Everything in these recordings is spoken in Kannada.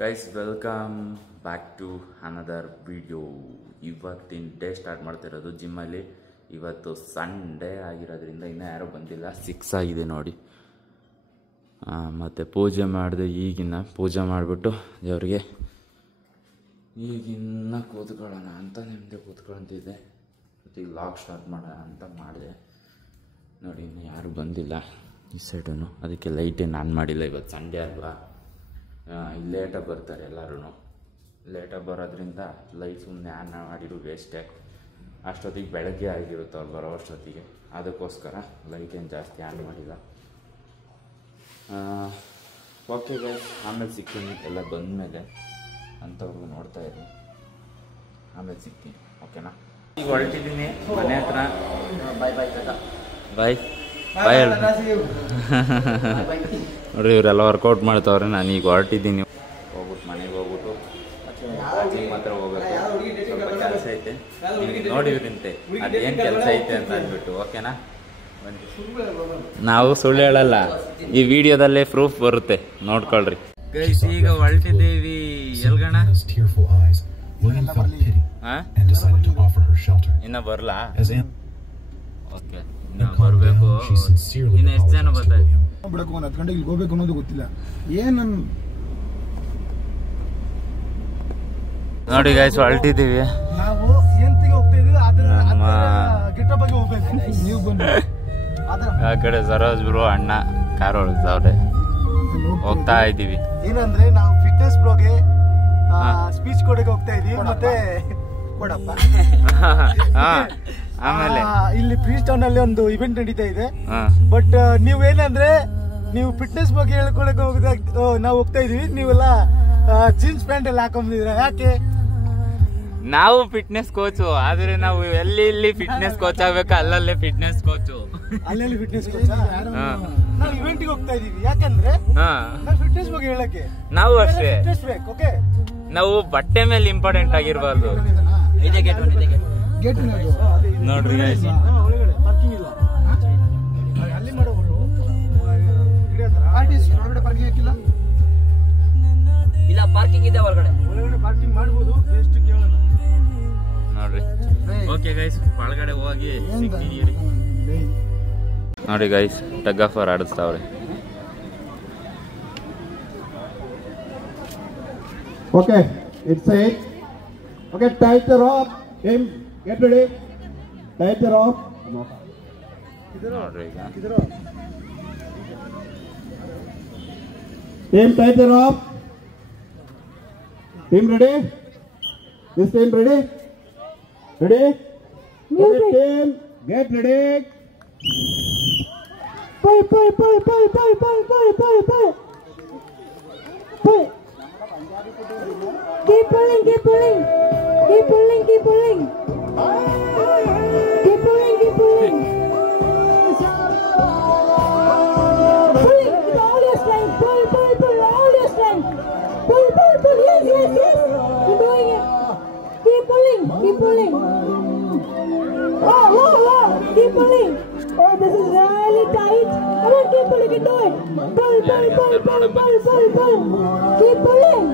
Guys welcome back to another video. ಇವತ್ತಿನ ಡೇ ಸ್ಟಾರ್ಟ್ ಮಾಡ್ತಿರೋದು ಜಿಮ್ಮಲ್ಲಿ. ಇವತ್ತು ಸಂಡೇ ಆಗಿರೋದ್ರಿಂದ ಇನ್ನೂ ಯಾರೂ ಬಂದಿಲ್ಲ, 6 ಆಗಿದೆ ನೋಡಿ. ಮತ್ತು ಪೂಜೆ ಮಾಡಿದೆ. ಈಗಿನ್ನ ಪೂಜೆ ಮಾಡಿಬಿಟ್ಟು ದೇವ್ರಿಗೆ ಈಗಿನ್ನ ಕೂತ್ಕೊಳ್ಳೋಣ ಅಂತ ನಿಮ್ಮದೇ ಕೂತ್ಕೊಳ್ತಿದ್ದೆ. ಮತ್ತು ಈಗ ಲಾಗ್ ಸ್ಟಾರ್ಟ್ ಮಾಡೋಣ ಅಂತ ಮಾಡಿದೆ ನೋಡಿ. ಇನ್ನು ಯಾರೂ ಬಂದಿಲ್ಲ ಈ ಸೈಡೂ, ಅದಕ್ಕೆ ಲೈಟೇನು ಆನ್ ಮಾಡಿಲ್ಲ. ಇವತ್ತು ಸಂಡೇ ಅಲ್ವಾ, ಲೇಟಾಗಿ ಬರ್ತಾರೆ ಎಲ್ಲರೂ. ಲೇಟಾಗಿ ಬರೋದ್ರಿಂದ ಲೈಟ್ ಸುಮ್ಮನೆ ಆನ್ ಮಾಡಿದ್ರು ವೇಸ್ಟೇ. ಅಷ್ಟೊತ್ತಿಗೆ ಬೆಳಗ್ಗೆ ಆಗಿರುತ್ತೆ ಅವ್ರು ಬರೋ ಅಷ್ಟೊತ್ತಿಗೆ, ಅದಕ್ಕೋಸ್ಕರ ಲೈಟ್ ಏನು ಜಾಸ್ತಿ ಆನ್ ಮಾಡಿಲ್ಲ. ಓಕೆ ಗೈಸ್, ಆಮೇಲೆ ಸಿಗ್ತೀನಿ ಎಲ್ಲ ಬಂದಮೇಲೆ ಅಂಥವ್ರಿಗೂ ನೋಡ್ತಾ ಇದ್ದೀನಿ. ಆಮೇಲೆ ಸಿಗ್ತೀನಿ, ಓಕೆನಾ? ಈಗ ಹೊರಟಿದ್ದೀನಿ ಮನೆ ಹತ್ರ. ಬಾಯ್ ಬಾಯ್ ಬಾಯ್ ಬಾಯ್ ನೋಡ್ರಿ, ಇವರೆಲ್ಲ ವರ್ಕೌಟ್ ಮಾಡ್ತಾವ್ರೆ. ನಾನು ಈಗ ಹೊರಟಿದ್ದೀನಿ. ಹೋಗ್ಬಿಟ್ಟು ಮನೆಗೆ ಹೋಗ್ಬಿಟ್ಟು ಜಿಮ್ ಹತ್ರ ಹೋಗ್ಬೇಕು. ಸ್ವಲ್ಪ ಕೆಲಸ ಐತೆ, ನಿಮಗೆ ನೋಡಿದ್ರಂತೆ ಅದೇನು ಕೆಲಸ ಐತೆ ಅಂತ ಅಂದ್ಬಿಟ್ಟು. ಓಕೆನಾ? ನಾವು ಸುಳ್ಳು ಹೇಳಲ್ಲ, ಈ ವಿಡಿಯೋದಲ್ಲೇ ಪ್ರೂಫ್ ಬರುತ್ತೆ, ನೋಡ್ಕೊಳ್ರಿ. ಗೈಸ್ ಈಗ ಹೊರಟಿದ್ದೀವಿ. ಎಲ್ಗಣ ಇನ್ನ ಬರ್ಲಾ? ಓಕೆ, ಬರ್ಬೇಕು. ಇನ್ನು ಎಷ್ಟು ಜನ ಬರ್ತಾರೆ? ಬಿಡಕ್ಕೆ 10 ಗಂಟೆಗೆ ಹೋಗ್ಬೇಕು ಅನ್ನೋದು ಗೊತ್ತಿಲ್ಲ. ನೋಡಿ ಗೈಸ್, ಹೊರಟಿದ್ದೀವಿ. ನಾವು ಎಂತಿಗೆ ಹೋಗ್ತಾ ಇದೀವಿ, ಅದರ ಗೆಟಪ್ ಆಗಿ ಹೋಗ್ಬೇಕು. ನೀವು ಬನ್ನಿ. ಆ ಕಡೆ ಸರೋಜ್ ಬ್ರೋ ಅಣ್ಣ ಕಾರ್ ಹೊಡ್ತಾವ್ರೆ, ಹೋಗ್ತಾ ಇದ್ದೀವಿ. ಏನಂದ್ರೆ ನಾವು ಫಿಟ್ನೆಸ್ ಬ್ರೋಗೆ ಸ್ಪೀಚ್ ಕೊಡಕ್ಕೆ ಹೋಗ್ತಾ ಇದೀವಿ. ಮತ್ತೆ ಕೊಡಪ್ಪ. ಆಮೇಲೆ ಇಲ್ಲಿ ಪ್ರೀಸ್ ಟೌನ್ ಅಲ್ಲಿ ಒಂದು ಇವೆಂಟ್ ನಡೀತಾ ಇದೆ. ಬಟ್ ನೀವೇನಂದ್ರೆ ನೀವು ಫಿಟ್ನೆಸ್ ಬಗ್ಗೆ ಹೇಳ್ಕೊಳಕ್ ನಾವು ಹೋಗ್ತಾ ಇದೀವಿ. ನೀವೆಲ್ಲ ಜೀನ್ಸ್ ಪ್ಯಾಂಟ್ ಎಲ್ಲ ಹಾಕೊಂಡಿದ್ರ, ಯಾಕೆ? ನಾವು ಫಿಟ್ನೆಸ್ ಕೋಚು, ಆದ್ರೆ ನಾವು ಎಲ್ಲಿ ಫಿಟ್ನೆಸ್ ಕೋಚ್ ಆಗ್ಬೇಕು ಅಲ್ಲಲ್ಲೇ ಫಿಟ್ನೆಸ್ ಕೋಚು. ಅಲ್ಲೆಲ್ಲಿ ಫಿಟ್ನೆಸ್ ಕೋಚ್? ನಾವು ಇವೆಂಟಿಗೆ ಹೋಗ್ತಾ ಇದೀವಿ. ಯಾಕಂದ್ರೆ ನಾವು ಫಿಟ್ನೆಸ್ ಬಗ್ಗೆ ಹೇಳಕ್ಕೆ. ನಾವು ಅಷ್ಟೇ, ಓಕೆ, ನಾವು ಬಟ್ಟೆ ಮೇಲೆ ಇಂಪಾರ್ಟೆಂಟ್ ಆಗಿರ್ಬಾರ್ದು. ನೋಡ್ರಿ ಗೈಸ್, ಒಳಗಡೆ ಪಾರ್ಕಿಂಗ್ ಇಲ್ಲ. ಅಲ್ಲಿ ಮಾಡೋರು ಒಳಗಡೆ ಪಾರ್ಕಿಂಗ್ ಹಾಕಿಲ್ಲ. ಇಲ್ಲ, ಪಾರ್ಕಿಂಗ್ ಇದೆ ಹೊರಗಡೆ. ಒಳಗಡೆ ಪಾರ್ಕಿಂಗ್ ಮಾಡ್ಬೋದು, ಎಷ್ಟು ಕೇಳೋಣ ನೋಡ್ರಿ. ಓಕೆ ಗೈಸ್, ಒಳಗಡೆ ಹೋಗಿ ಸಿಗ್ತೀರಿ. ನೋಡಿ ಗೈಸ್, ಟಗ್ ಆಫ್ ವಾರ್ ಆಡಿಸ್ತಾವ್ರೆ. Okay, it's it. Okay, tight the wrap. Aim get ready. Tight the wrap. ನೋಡ್ರಿ ಈಗ Team, tie the rope. Team ready? This team ready? Ready? Okay, team, get ready. Pull. Keep pulling. Keep pulling with all your strength. Pull all your strength. Pull. Yes. You're doing it. Keep pulling. Oh. Keep pulling. Oh, this is really tight. Come on, keep pulling. You can do it. Pull. Keep pulling.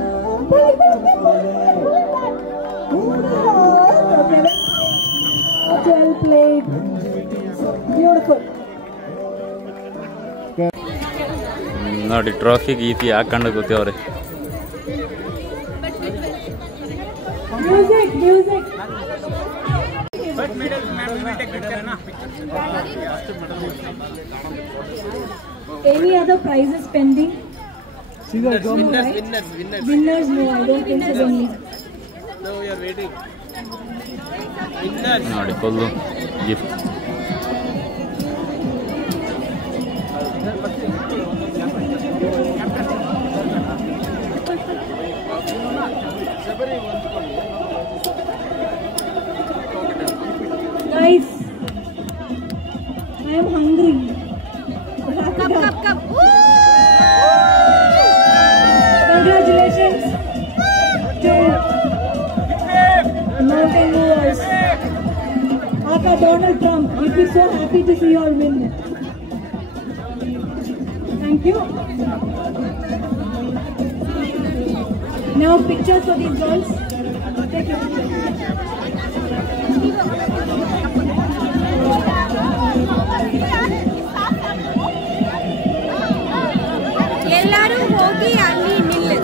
Okay. Well played. Beautiful. ನೋಡಿ, ಟ್ರೋಫಿ ಗೀತಿ ಹಾಕೊಂಡು ಕೂತವ್ರೆ. Music. Any other prizes pending? Winners. No, I don't think so. No, we are waiting. ನೋಡಿ, full gift. Guys, I am hungry. Cup. Congratulations to American viewers. Aka Donald Trump, we'll be so happy to see you all win. Thank you. Now pictures for these girls. Take your picture. ಎಲ್ಲರೂ ಹೋಗಿ ಅಲ್ಲಿ ನಿಲ್ಲು.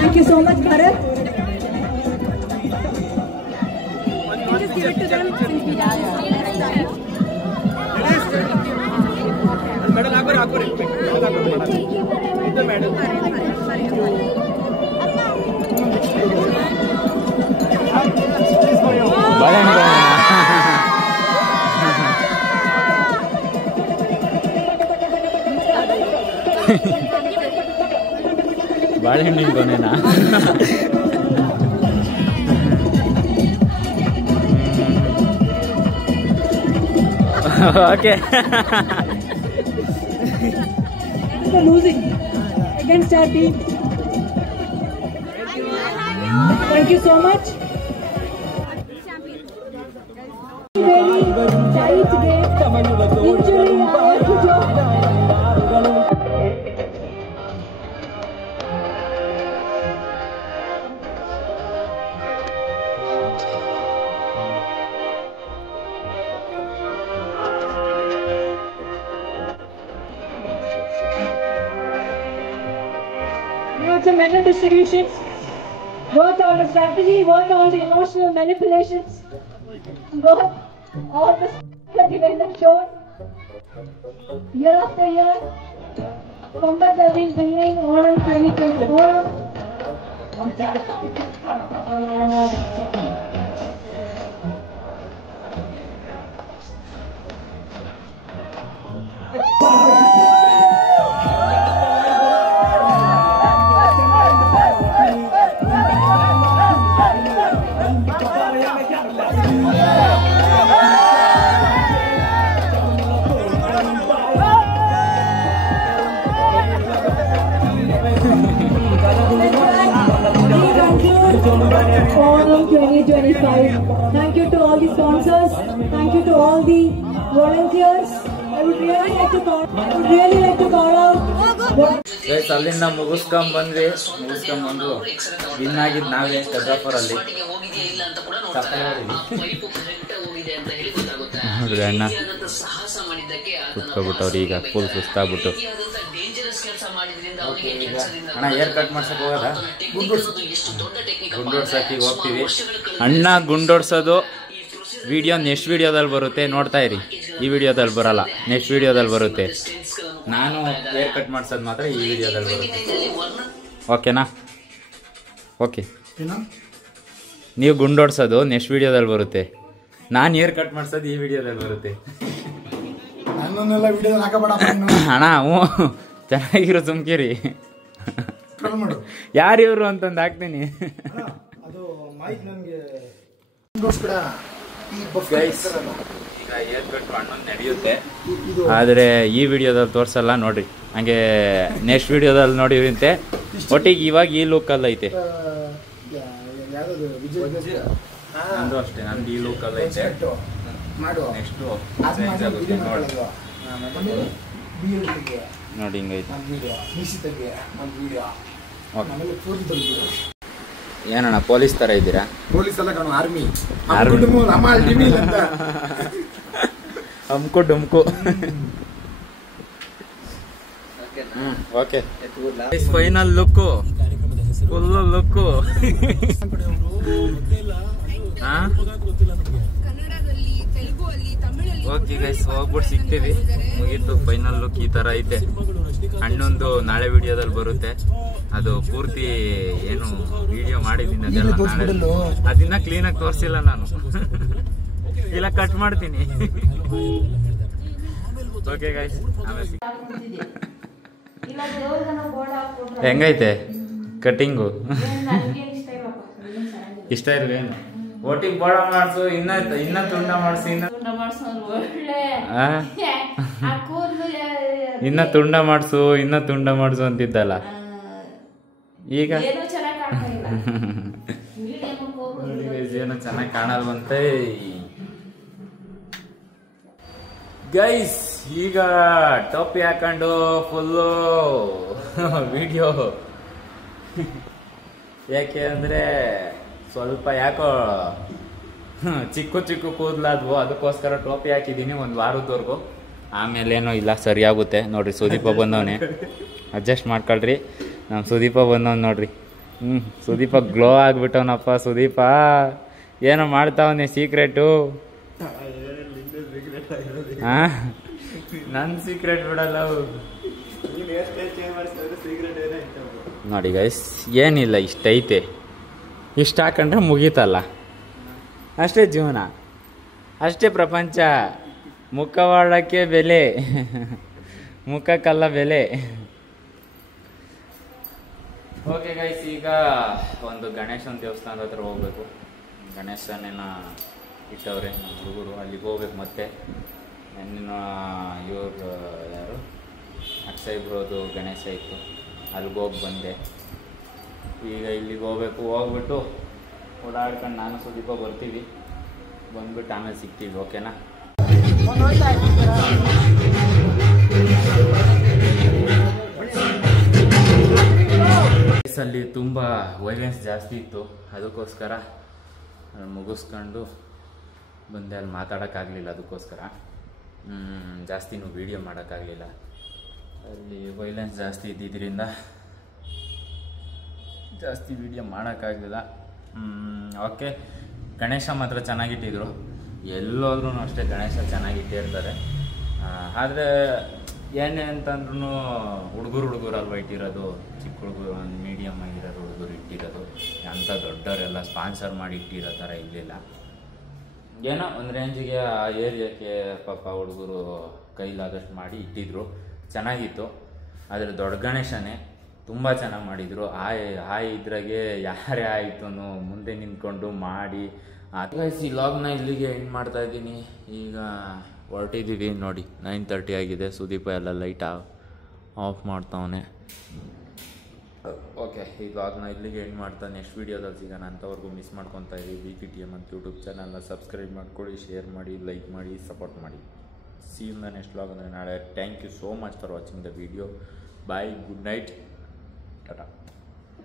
Thank you so much, Bharat. Just give it to them. ಬಾಳೆಹಣ್ಣಿನ ಕೊನೆನಾ? Okay. For losing against our team. Thank you so much. Very tight game. Injury It's a medal distribution. Work on the strategy, work on the emotional manipulations, work on the that you guys have shown year after year. Combat have been bringing on 2024. Forum 2025. Thank you to all the sponsors. Thank you to all the volunteers. I would really like to call out. ಅಲ್ಲಿಂದ ಮುಗಿಸ್ಕೊಂಡ್ಬಂದು ವಿನ್ ಆಗಿದ್ದು ನಾವೇ ಕದ್ರಾಪುರಲ್ಲಿ. ನೋಡ್ರಿ ಅಣ್ಣ ಕುತ್ಕೊಬಿಟ್ಟವ್ರು ಈಗ ಫುಲ್ ಸುಸ್ತಾಗ್ಬಿಟ್ಟು. ಅಣ್ಣ ಏರ್ ಕಟ್ ಮಾಡ್ಸಕ್ ಹೋಗದ? ಗುಂಡೋಡ್ಸಕ್ಕೆ ಹೋಗ್ತೀವಿ ಅಣ್ಣ. ಗುಂಡೋಡ್ಸೋದು ವಿಡಿಯೋ ನೆಕ್ಸ್ಟ್ ವಿಡಿಯೋದಲ್ಲಿ ಬರುತ್ತೆ, ನೋಡ್ತಾ ಇರಿ. ಈ ವಿಡಿಯೋದಲ್ಲಿ ಬರಲ್ಲ, ನೆಕ್ಸ್ಟ್ ವಿಡಿಯೋದಲ್ಲಿ ಬರುತ್ತೆ. ನಾನು ಏರ್ ಕಟ್ ಮಾಡ್ಸೋದು ಮಾತ್ರ ಈ ವಿಡಿಯೋದಲ್ಲಿ ಬರುತ್ತೆ. ಓಕೆನಾ? ಓಕೆ. ನೀವು ಗುಂಡೋಡ್ಸೋದು ನೆಕ್ಸ್ಟ್ ವಿಡಿಯೋದಲ್ಲಿ ಬರುತ್ತೆ, ನಾನು ಏರ್ ಕಟ್ ಮಾಡ್ಸೋದು ಈ ವಿಡಿಯೋದಲ್ಲಿ ಬರುತ್ತೆ. ಅಣ್ಣ ಹ್ಞೂ ಚೆನ್ನಾಗಿರೋ ಸುಮ್ಕಿರಿ. ಯಾರಿವ್ರು ಅಂತಂದು ಹಾಕ್ತೀನಿ. ಈಗ ಏರ್ ಕಟ್ ಮಾಡೋದು ನಡೆಯುತ್ತೆ, ಆದರೆ ಈ ವಿಡಿಯೋದಲ್ಲಿ ತೋರಿಸಲ್ಲ ನೋಡ್ರಿ. ಹಂಗೆ ನೆಕ್ಸ್ಟ್ ವಿಡಿಯೋದಲ್ಲಿ ನೋಡಿರಂತೆ. ಒಟ್ಟಿಗೆ ಇವಾಗ ಈ ಲುಕ್ಕಲ್ಲಿ ಐತೆ. ನಂದು ಅಷ್ಟೇ, ನಂದು ಈ ಲುಕ್ಕಲ್ಲಿ ಐತೆ. ನೆಕ್ಸ್ಟು ನೋಡಿ ಹಿಂಗೈತೆ. ಏನಣ್ಣ ಪೊಲೀಸ್ ತರ ಇದ್ದೀರಾ? ಪೊಲೀಸ್ ಅಲ್ಲ ಕಣೋ, ಆರ್ಮಿ. ಹಮ್ಕು ಡುಮ್ಕು. Okay, final look, full look. Okay guys, ಹೋಗ್ಬಿಟ್ಟು ಸಿಗ್ತೀವಿ. ಮುಗೀತು, ಫೈನಲ್ ಲುಕ್ ಈ ತರ ಐತೆ. ಅಣ್ಣೊಂದು ನಾಳೆ ವಿಡಿಯೋದಲ್ಲಿ ಬರುತ್ತೆ. ಅದು ಪೂರ್ತಿ ಏನು ವಿಡಿಯೋ ಮಾಡಿದ್ದೀನಿ ಅದೆಲ್ಲ ನಾಳೆ. ಅದನ್ನ ಕ್ಲೀನಾಗಿ ತೋರಿಸಿಲ್ಲ ನಾನು, ಇಲ್ಲ ಕಟ್ ಮಾಡ್ತೀನಿ. ಓಕೆ ಗೈಸ್, ಆಮೇಲೆ ಹೆಂಗೈತೆ ಕಟ್ಟಿಂಗು? ಇಷ್ಟ ಇಲ್ವೇನು? ಒಟ್ಟಿಗೆ ಬೋಡ ಮಾಡಿಸು, ಇನ್ನ ತುಂಡ ಮಾಡಿಸು, ಇನ್ನ ತುಂಡ ಮಾಡಿಸು, ಇನ್ನ ತುಂಡ ಮಾಡಿಸು ಅಂತಿದ್ದಲ್ಲ. ಈಗ ಏನೋ ಚೆನ್ನಾಗಿ ಕಾಣಲ್ವಂತೆ ಗೈಸ್. ಈಗ ಟೋಪಿ ಹಾಕೊಂಡು ಫುಲ್ಲು ವಿಡಿಯೋ ಯಾಕೆ ಅಂದರೆ ಸ್ವಲ್ಪ ಯಾಕೋ ಚಿಕ್ಕ ಚಿಕ್ಕ ಕೂದಲಾದ್ವು, ಅದಕ್ಕೋಸ್ಕರ ಟೋಪಿ ಹಾಕಿದ್ದೀನಿ ಒಂದು ವಾರದವರೆಗೂ. ಆಮೇಲೆ ಏನೋ ಇಲ್ಲ, ಸರಿಯಾಗುತ್ತೆ. ನೋಡ್ರಿ ಸುದೀಪ ಬಂದವನೇ, ಅಡ್ಜಸ್ಟ್ ಮಾಡ್ಕೊಳ್ರಿ. ನಮ್ಮ ಸುದೀಪ ಬಂದವನು ನೋಡ್ರಿ. ಸುದೀಪ ಗ್ಲೋ ಆಗ್ಬಿಟ್ಟವನಪ್ಪ. ಸುದೀಪ ಏನೋ ಮಾಡ್ತಾವನೆ ಸೀಕ್ರೆಟು. ಹಾಂ, ನನ್ನ ಸೀಕ್ರೆಟ್ ಬಿಡಲ್ಲ. ನೋಡಿ ಗೈಸ್, ಏನಿಲ್ಲ, ಇಷ್ಟೈತೆ. ಇಷ್ಟ ಹಾಕೊಂಡ್ರೆ ಮುಗೀತಲ್ಲ, ಅಷ್ಟೇ ಜೀವನ, ಅಷ್ಟೇ ಪ್ರಪಂಚ. ಮುಖವಾಡಕ್ಕೆ ಬೆಲೆ, ಮುಖಕ್ಕಲ್ಲ ಬೆಲೆ. ಓಕೆ ಗೈಸ್, ಈಗ ಒಂದು ಗಣೇಶನ ದೇವಸ್ಥಾನದ ಹತ್ರ ಹೋಗ್ಬೇಕು. ಗಣೇಶನೇನ ಇಟ್ಟವ್ರೆ ನಮ್ಮ ಹುಡುಗರು, ಅಲ್ಲಿಗೆ ಹೋಗ್ಬೇಕು. ಮತ್ತೆ ಇವ್ರು ಯಾರು ಅಕ್ಷಯ್ ಬ್ರೋದು ಗಣೇಶ ಇತ್ತು, ಅಲ್ಲಿಗೆ ಹೋಗಿ ಬಂದೆ. ಈಗ ಇಲ್ಲಿಗೆ ಹೋಗ್ಬೇಕು. ಹೋಗ್ಬಿಟ್ಟು ಓಡಾಡ್ಕೊಂಡು ನಾನು ಸುದೀಪ ಬರ್ತೀವಿ. ಬಂದ್ಬಿಟ್ಟು ಆಮೇಲೆ ಸಿಗ್ತೀವಿ, ಓಕೆನಾ? ಅಲ್ಲಿ ತುಂಬ ವೈಲೆನ್ಸ್ ಜಾಸ್ತಿ ಇತ್ತು, ಅದಕ್ಕೋಸ್ಕರ ಮುಗಿಸ್ಕೊಂಡು ಬಂದೆ. ಅಲ್ಲಿ ಮಾತಾಡೋಕ್ಕಾಗಲಿಲ್ಲ, ಅದಕ್ಕೋಸ್ಕರ ಜಾಸ್ತಿನೂ ವೀಡಿಯೋ ಮಾಡೋಕ್ಕಾಗಲಿಲ್ಲ. ಅಲ್ಲಿ ವೈಲೆನ್ಸ್ ಜಾಸ್ತಿ ಇದ್ದಿದ್ದರಿಂದ ಜಾಸ್ತಿ ವೀಡಿಯೋ ಮಾಡೋಕ್ಕಾಗಲಿಲ್ಲ. ಓಕೆ, ಗಣೇಶ ಮಾತ್ರ ಚೆನ್ನಾಗಿಟ್ಟಿದ್ರು. ಎಲ್ಲೋದ್ರೂ ಅಷ್ಟೇ ಗಣೇಶ ಚೆನ್ನಾಗಿಟ್ಟಿರ್ತಾರೆ. ಆದರೆ ಏನೇ ಅಂತಂದ್ರೂ ಹುಡುಗರಲ್ವ ಇಟ್ಟಿರೋದು, ಚಿಕ್ಕ ಹುಡುಗರು, ಒಂದು ಮೀಡಿಯಮ್ ಆಗಿರೋದು ಹುಡುಗರು ಇಟ್ಟಿರೋದು. ಅಂಥ ದೊಡ್ಡವರೆಲ್ಲ ಸ್ಪಾನ್ಸರ್ ಮಾಡಿ ಇಟ್ಟಿರೋ ಥರ ಇರಲಿಲ್ಲ. ಏನೋ ಒಂದು ರೇಂಜಿಗೆ ಆ ಏರಿಯಾಕ್ಕೆ ಪಾಪ ಹುಡುಗರು ಕೈಲಾದಷ್ಟು ಮಾಡಿ ಇಟ್ಟಿದ್ರು, ಚೆನ್ನಾಗಿತ್ತು. ಆದರೆ ದೊಡ್ಡ ಗಣೇಶನೇ ತುಂಬ ಚೆನ್ನಾಗಿ ಮಾಡಿದರು. ಆ ಇದ್ರಾಗೆ ಯಾರೇ ಆಯಿತು ಮುಂದೆ ನಿಂತ್ಕೊಂಡು ಮಾಡಿ. ಈ ಲಾಗ್ನ ಇಲ್ಲಿಗೆ ಎಂಡ್ ಮಾಡ್ತಾ ಇದ್ದೀನಿ. ಈಗ ಹೊರಟಿದ್ದೀವಿ ನೋಡಿ, 9:30 ಆಗಿದೆ. ಸುದೀಪ ಎಲ್ಲ ಲೈಟ್ ಆಫ್ ಮಾಡ್ತಾವನೆ. ಓಕೆ, ಈ ಲಾಗ್ನ ಇಲ್ಲಿಗೆ ಎಂಡ್ ಮಾಡ್ತಾ ನೆಕ್ಸ್ಟ್ ವೀಡಿಯೋದಲ್ಲಿ ಸಿಗೋಣ. ಅಂಥವ್ರಿಗೂ ಮಿಸ್ ಮಾಡ್ಕೊತಾ ಇದ್ದೀವಿ. BKTM ಅಂತ ಯೂಟ್ಯೂಬ್ ಚಾನಲ್ನ ಸಬ್ಸ್ಕ್ರೈಬ್ ಮಾಡ್ಕೊಳ್ಳಿ, ಶೇರ್ ಮಾಡಿ, ಲೈಕ್ ಮಾಡಿ, ಸಪೋರ್ಟ್ ಮಾಡಿ. See in the next log ಅಂದರೆ ನಾಳೆ. Thank you so much for watching the video. Bye, good night, Tata.